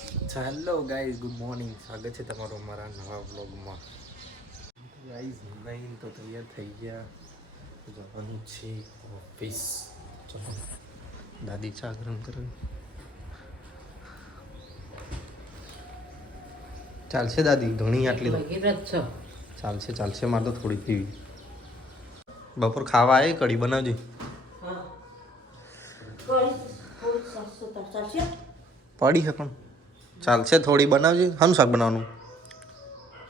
Hello guys, good morning. સ્વાગત છે તમારું અમારા નવા વ્લોગમાં. ગાઈઝ નહીં તો તૈયાર થઈ ગયા, જવાનું છે ઓફિસ. ચલો, દાદી ચા ગરમ કરે. ચાલશે દાદી? ઘણી આટલી તો ચાલશે ચાલશે. મારે તો થોડી પીવી. બપોર ખાવા આવે, કઢી બનાવજે. પડી છે પણ ચાલશે, થોડી બનાવજે. શાનું શાક બનાવવાનું?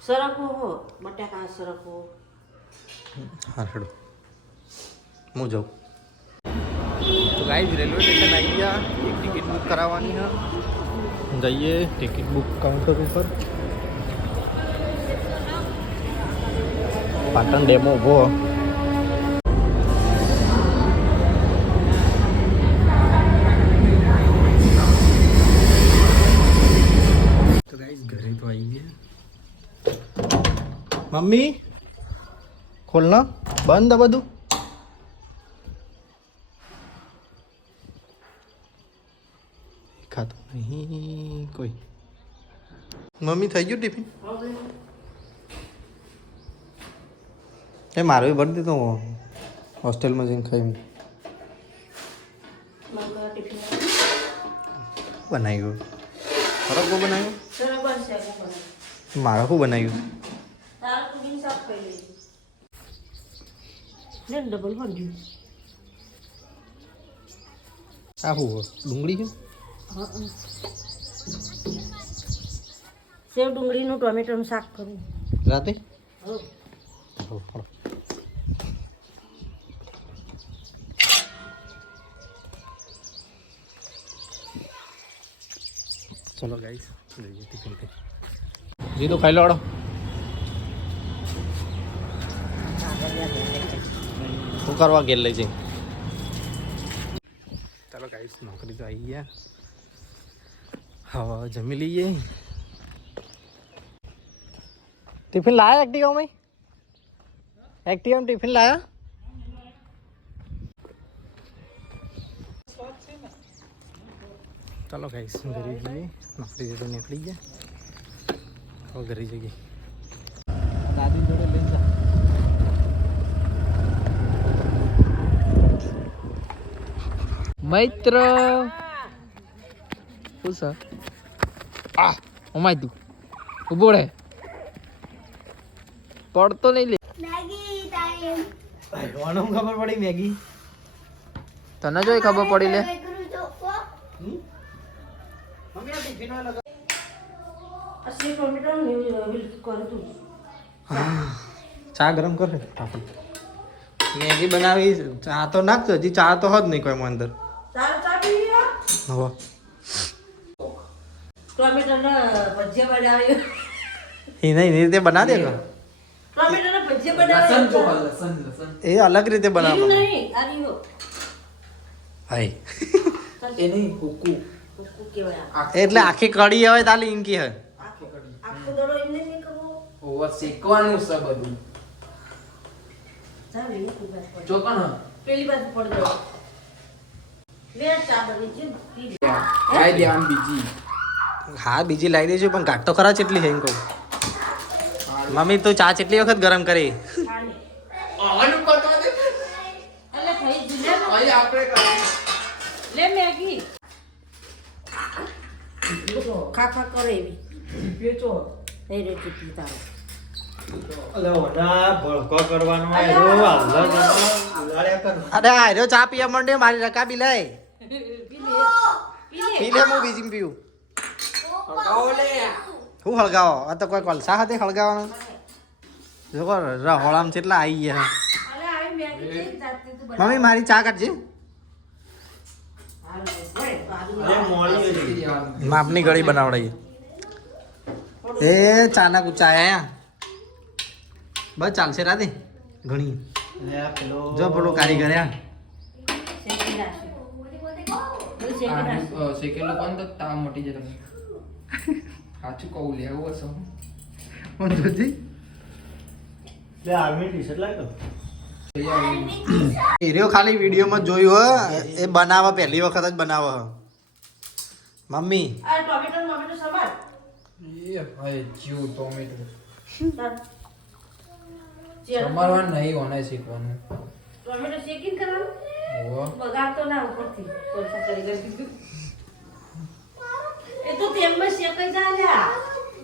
સરકો હો બટાકા સરકો. હા હેડો, હું જાઉં. તો ગાઈઝ રેલવે સ્ટેશન આવી ગયા. એક ટિકિટ બુક કરાવવાની છે. જઈએ ટિકિટ બુક કાઉન્ટર ઉપર. પાટણ ડેમો ઊભો. તો ગાઈઝ ઘરે તો આવી ગયા. મમ્મી ખોલના, બંધ આ બધું. ખાતું નહીં કોઈ. મમ્મી થઈ ગયું ટિફિન? એ મારું ભરી દીધું, હોસ્ટેલમાં જઈને ખાઈ. બનાવ્યું સરગવો બનાવ્યો. મારે શું બનાવ્યું? ડબલ ભરજો. આ શું ડુંગળી છે? સેવ ડુંગળીનું ટોમેટોનું શાક કરું રાતે. ચલો ગાઈસ, જઈએ ટિફિન पे. जी तो खाई लो. શું કરવા ગેર લઈ જઈ. ચાલો ગાઈસ, નોકરી તો આવી ગયા. હવે જમી લઈએ. ટિફિન લાયા એક્ટિવામાં? એક્ટિવામાં ટિફિન લાયા? ચાલો ગાઈસ, ઘરે જઈએ. નોકરી તો નીકળી ગયા. હવે ઘરે જઈએ. દાદી જોડે લઈને જા. મૈત્ર શું છે? આ ઓમાય તું ઉભો રહે, પડતો નહીં. લે મેગી ટાઈમ. આનો ખબર પડી મેગી? તને જોઈ ખબર પડી. લે મમ્મી આ ટિફિન માં લગા. અસલી ટોમેટોનું વિલ કરું તું. ચા ગરમ કરે. મેગી બનાવી. ચા તો નાખતો, હજી ચા તો હોત નહીં કોઈ અંદર. હવે ટોમેટોના ભજીયા બનાવ્યું. એ નહીં રીતે બના દે. ટોમેટોના ભજીયા બનાવ્યું. એ અલગ રીતે બનાવવાનું. નહીં આરીઓ હાય એ નહીં હુકુ કુકુ કેવાય. એટલે આખી કઢી હવે તાલી ઇંકી હે. આખો દડો એમને નહીં કરવો. ઓવા શેકવાનું છે બધું. ચાલ એ કુકર પર ચોકણ પેલી બાજુ પડ દો. લે ચા બની છે, પી લે. કાઈ દે આમ બીજી. હા બીજી લાવી દેજો, પણ ઘાટ તો ખરા ચેટલી હે કહું. મમ્મી તું ચા ચેટલી વખત ગરમ કરી? ખાને આવાનું પતો દે. એટલે થઈ જ લે. અહીં આપણે કરી લે મેગી ખા ખા કરે એવી પેચો. એ રેસીપી તારો. અલે ઓડા ભડકો કરવાનો આયરો અલ્લા ઉલાડ્યા કર. અરે આર્યો ચા પીવા માંડે, મારી રકાબી લાય. પી લે પી લે, હું બીજી પીવું. હળગાવો લે. શું હળગાવો? આ તો કોઈ કોલસા હાથે હળગાવાનો. જો રહોળામ કેટલા આવી ગયા. અરે આવી મેગી છે જાતે તું બના. મમ્મી મારી ચા કાઢજે. અરે મોળી હતી. માપની ગળી બનાવડાઈ. એ ચાના કુચા આયા. બસ ચાલશે રાતે ઘણી. લે આ પેલો જો પેલો કારીગર આ શેકી નાખી. બધું શેકી નાખી. શેકેલું પણ તો તા મોટી જરા. સાચું કહું લેવું હશે. પણ જોજી લે આર્મી ટી-શર્ટ લાગ્યો. હીરો ખાલી વિડીયોમાં જોયું હે, એ બનાવે પહેલી વખત જ બનાવે. મમ્મી આ ટોમેટો સમાર એ ભાઈ જીવ ટોમેટો તાર સમારવાનું નહીં ઓને શીખવાનું ટોમેટો શેકીને કરવાનું ઓ બગાડતો ના ઉપરથી કોલસા કરી કરી એ તો તેલમાં શેકાઈ જાય લ્યા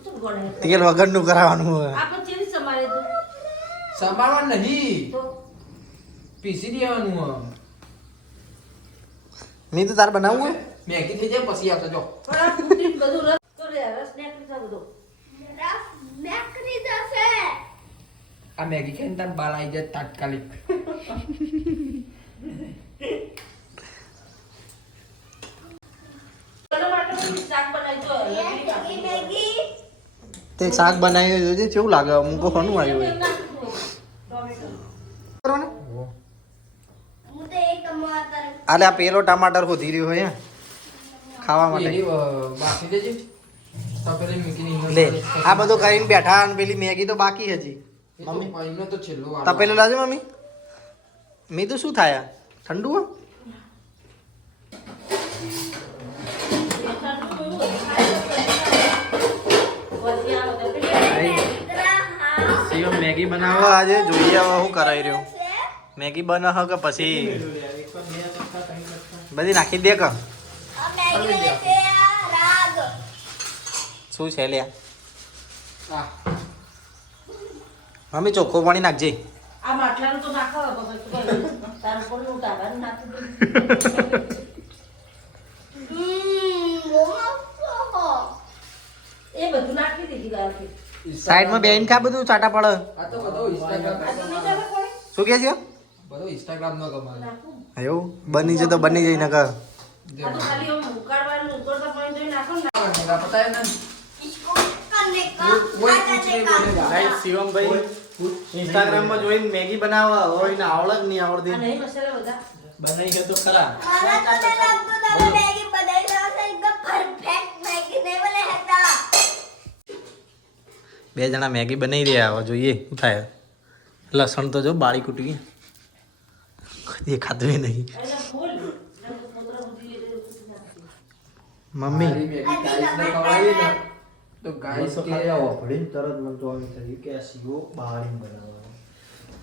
શું ગોળે તેલ વગરનું કરાવવાનું હોય આપણ ચેરી સમારે તો સમારવાનું નહીં તો પીસી દેવાનું હો. નહીં તો તાર બનાવવું હોય મેગી થઈ જાય પછી આવશે જો પણ આ ફૂટીને બધું રસ તો રે રસ નીકળી જાય બધો આ મેગી ખાઈને તાર બાલ આવી જાય તાત્કાલિક એના માટે હું શાક બનાવી તે શાક બનાવ્યું જોજે કેવું લાગે અમુક કોનું આવ્યું હોય ટોમેટો કરવાને ઓ આલે આ પેલો ટમાટર હોધી રહ્યો હોય હે ખાવા માટે એની બાકી દેજે તપેલી મૂકીને લે આ બધું કરીને બેઠા અને પેલી મેગી તો બાકી હજી મમ્મી એનો તો છેલ્લો વારો. તપેલું લાવજો મમ્મી મી તો શું થાય ઠંડુ હો શિવમ મેગી બનાવવા આજે જોઈએ હવે શું કરાઈ રહ્યો મેગી બનાવ કે પછી બધી નાખી દે કે શું છે લ્યા આ મમ્મી ચોખ્ખું પાણી નાખજે આ માટલાનું તો નાખો તાર ઉપર ઉતારવાનું નાખી દે એ બધું નાખી દીધી ગાયકી સાઈડમાં બેહીને ખા બધું ચાટા પડે આ તો બધો ઇન્સ્ટાગ્રામ આ તો નહીં ચાલે કોઈ શું કે છે બધો ઇન્સ્ટાગ્રામ નો કમાલ નાખું એવું બની છે તો બની જાય નકર આ તો ખાલી આમ ઉકાળવાનું ઉકળતા પાણી જોઈ નાખો ને बनेगा पता है ना वही कुछ नहीं बोलेगा શિવમભાઈ ઇન્સ્ટાગ્રામ માં જોઈને મેગી બનાવવા હોય ને આવડે જ નહીં આ આવડતી નહીં મસાલા બધા બનાવી છે તો ખરા બે જણા મેગી બનાવી રહ્યા હવે જોઈએ શું થાય લસણ તો જો બાળી કૂટી દેખાતું નહીં એટલે ફૂલ પોતરા બુદ્ધિ એટલે મમ્મી हमारी मैगी गाइस ने खवाई ना तो गाइस के ભણીને તરત મને તો આવી થયું કે આ શીરો બહારીને બનાવવાનો.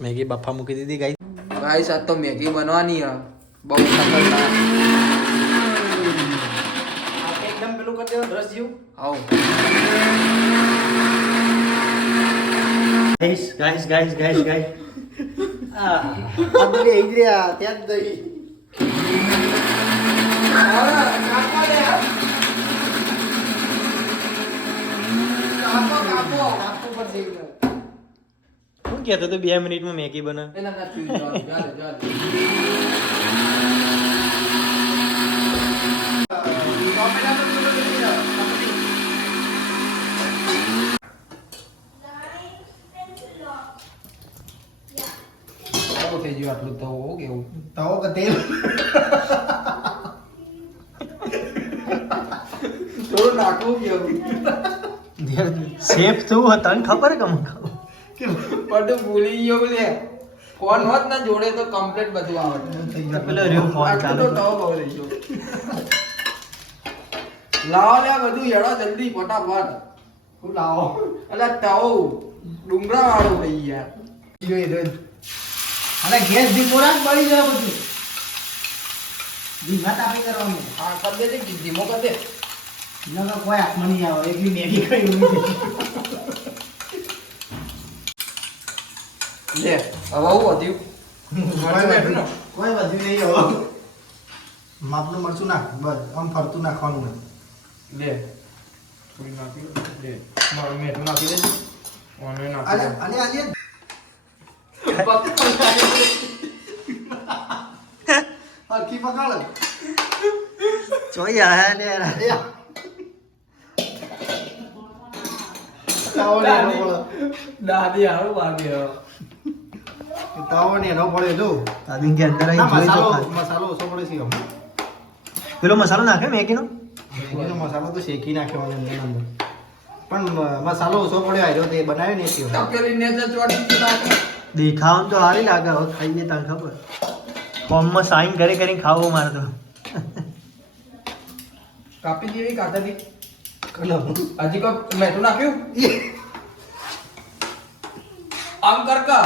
મેગી બફા મૂકી દીધી ગાઈ गाइस आज तो मैगी बनवानी है बहुत खतरनाक એકદમ પેલું કરી દેવાનું રસ જેવું आओ ગાઈસ આ બધી આવી રહ્યા ત્યાં જ દઈ શું કહેતો તો 2 મિનિટમાં મેગી બને થઈ ગયું આટલું તો હો કેવું તવો કે તેલ થોડું નાખવું કેવું સેફ તું તને ખબર કે મને પણ ભૂલી ગયો લે ફોન હોત ને જોડે તો કમ્પ્લીટ બધું આવડે પેલો રહ્યો ફોન આટલું ચાલુ તો તવો બહુ રહી ગયો લાવો લે બધું હેડો જલ્દી ફટાફટ હું લાવો અલા તવો ડુંગરા વાળો ભાઈ યાર જોઈ જોઈ અને ગેસ ધીમો રાખ બળી જાય બધું ધીમા તાપે કરવાનું હા કર દે ધીમો કર દે નકર કોઈ હાથમાં નહીં આવે એકલી મેગી ખાઈ ઊંઘી લે હવે હું વધ્યું મરચું બેઠું ને કોઈ વધ્યું નહીં હવે માપનું મરચું નાખ બસ આમ ફરતું નાખવાનું નહીં લે થોડી નાખી લે મારું મેઠું નાખી દે ઓને નાખી અને દે અને આજે હરખી પકડ જોઈ આ ને તાવો ને એનો પડે દાદી આવું વાગ્યો તાવો ને એનો પડે જો દાદી કે અંદર આવી જોઈ તો મસાલો ઓછો પડે છે પેલો મસાલો નાખે મેગીનો મેગીનો મસાલો તો શેકી નાખ્યો અંદર અંદર પણ મસાલો ઓછો પડ્યો આયરો તે બનાવ્યો ને તે તપેલી ને જે ચોટી નાખે દેખાવાનું તો સારી લાગે હવે ખાઈએ તને ખબર ફોર્મમાં સાઈન કરી કરીને ખાવું મારે તો કાપી દેવી કાતરથી હજી કો મેઠું નાખ્યું આમ કર કા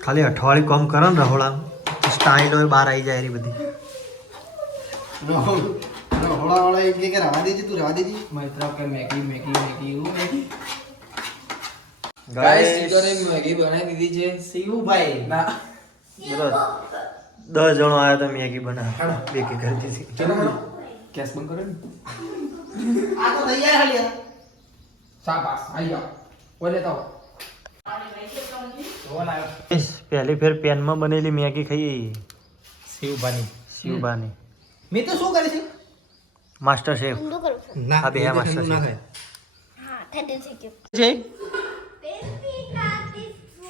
ખાલી અઠવાડિયું કામ કરો ને રહોળા સ્ટાઇલો બહાર આવી જાય એની બધી રહોળાવાળા એમ કે રવા દેજે તું રવા દેજે મૈત્રા કે મેગી એવું મેગી ગાઈસ સીધોને મેગી બનાવી દીધી છે શિવુભાઈ ના 10 જણો આવ્યા તો મેગી બનાવ બે કે કરી દીધી ચલો કેસ બંધ કરે ને આ તો તૈયાર હાલ્યા શાબાશ આઈ જાઓ ઓય લેતા પહેલી ફેર પેનમાં બનેલી મેગી ખાઈ શિવબાની મેં તો શું કરે છે માસ્ટર શેફ આ બે માસ્ટર શેફ છે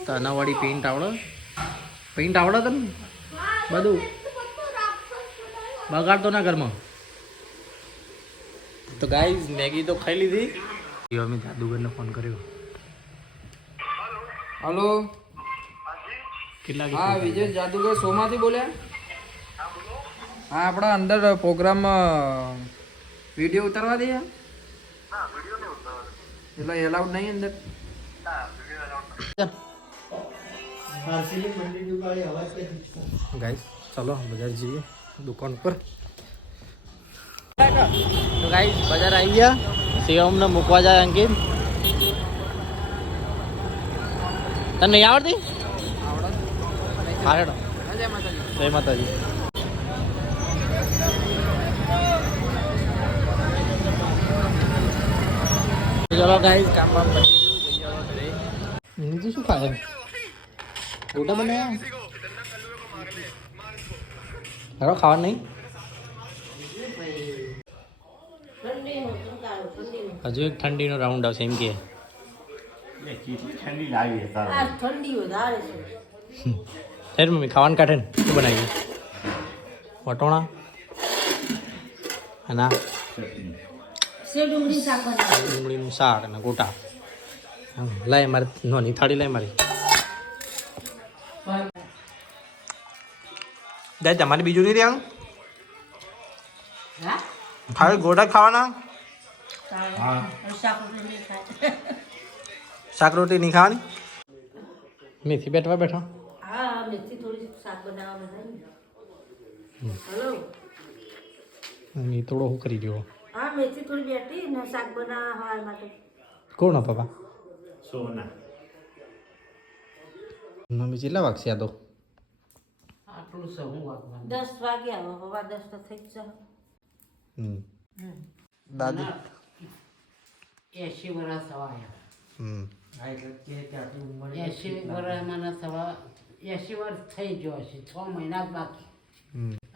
તનાવાળી પેન્ટ આવડે તને બધું બગાડતો ના ઘરમાં તો ગાઈઝ મેગી તો ખાઈ લીધી અમે જાદુગરને ફોન કર્યો હલો કેટલા હા વિજય જાદુગર શોમાંથી બોલ્યા હા આપણા અંદર પ્રોગ્રામ વિડીયો ઉતારવા દે એટલે એલાઉડ નહીં અંદર ગાઈસ ચલો બજાર જઈએ દુકાન પર તો ગાઈઝ બજાર આવી ગયા શિવમને મૂકવા જાય અંકિત તને નહીં આવડતી હા હેડો જય માતાજી ચલો ગાઈઝ કામ બામ પતી ગયું જઈએ હવે ઘરે નીચે શું ખાય ગોટા બનાવ્યા હેડો ખાવા નહીં હજુ એક ઠંડીનો રાઉન્ડ આવશે એમ કે આ ઠંડી વધારે છે હેર મમ્મી ખાવાનું કાઢે ને શું બનાવીએ વટોણા અને સેવ ડુંગળી શાક બનાવ્યું ડુંગળીનું શાક અને ગોટા લાય મારે નોની થાળી લાય મારી દાય તમારે બીજું નહીં રહ્યા હા ખાલી ગોટા ખાવાના શાક રોટલી નહીં ખાય શાક રોટી નહીં ખાવાની મેથી બેઠવા બેઠા હા મેથી થોડી શાક બનાવવા બનાવી હલો એ થોડો શું કરી ગયો હા મેથી થોડી બેઠી ને શાક બનાવવા હવા માટે કોણ પપ્પા મમ્મી કેટલા વાગશે આ તો 10 વાગ્યા હવે હવા 10 તો થઈ જ જશે દાદી 80 વર્ષ થવાયા હમ 80 વર્ષ મને થવા 80 વર્ષ થઈ ગયો હશે 6 મહિના જ બાકી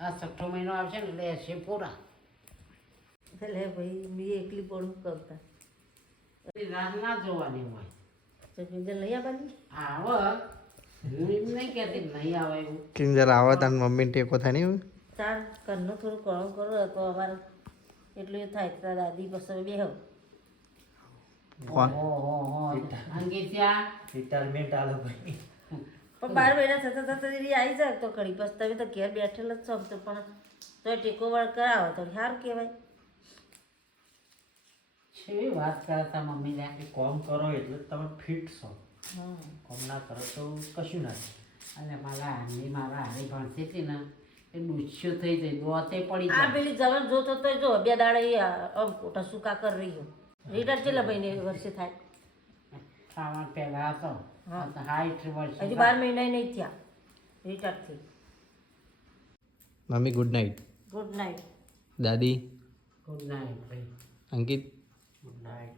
આ 6 મહિનો આવશે ને એટલે 80 પૂરા એટલે ભાઈ મેં એકલી પડું કરતા રાહ ના જોવાની હોય તો કિંજલ લઈ આવવાની આવો હું એમ નહીં કહેતી કે નહીં આવે એવું કિંજલ આવે તાર મમ્મીને ટેકો થાય નહીં તાર ઘરનું થોડું કોણ કરો તો અમારે એટલું એ થાય તાર દાદી પછી બે હવ કોણ ઓહો અંગીત્યા રિટાયરમેન્ટ આલો ભાઈ પણ 12 મહિના થતા થતા એવી આવી જાય તો ઘડી પછી તમે તો ઘેર બેઠેલા જ છો તો પણ તો ટેકો વળ કરાવો તો સારું કહેવાય કેવી વાત કરે તા મમ્મી લે કોમ કરો એટલે તમે ફિટ છો હા કોમ ના કરો તો કશું ના અને મારા હારી ભણતી હતી ને એ ડૂસ્યો થઈ જાય દોતે પડી આ જાય પેલી જવાન જોતો તો જો બે દાડા કોટા સુકા કરી રહ્યો રીટર કેટલા મહિને વર્ષે થાય ખાવા પહેલા હતો હા. 60 વર્ષ હજુ 12 મહિના નહીં થયા રીટરથી mummy good night good night દાદી ગુડ નાઇટ ભાઈ અંકિત ગુડ નાઇટ